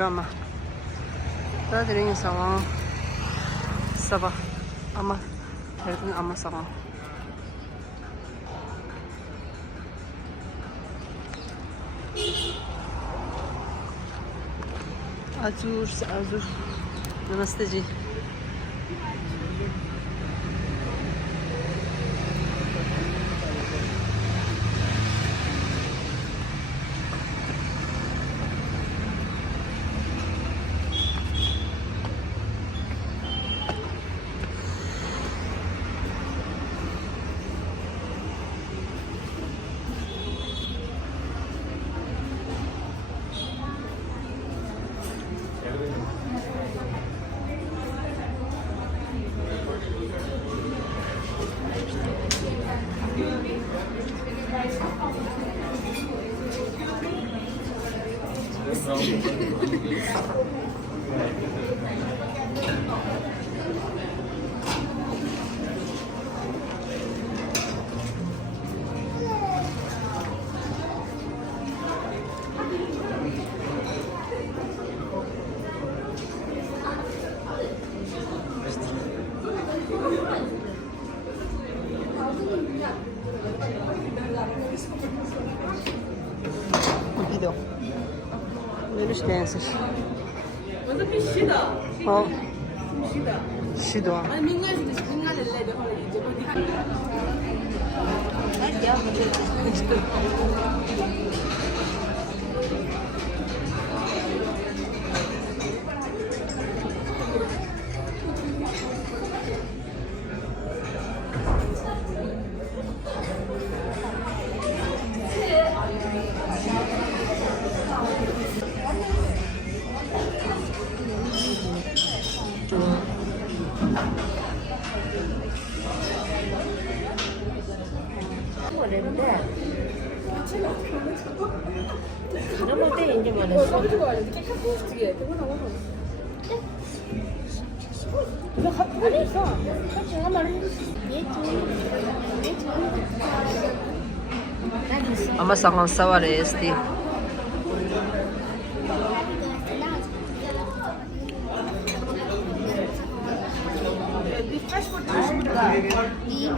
drama. Dadaling sama sabah ama herden ama sama. Azur se azur. Namaste ji. Video. Dönüş dancer. 我这必须的， 어, 必须的。 시도. 哎，敏感的来的话，结果你看。 이런 때 이제 말했어. 이거 가만히 있어. 제가 말해줬어. Ama sangan savar esti. 이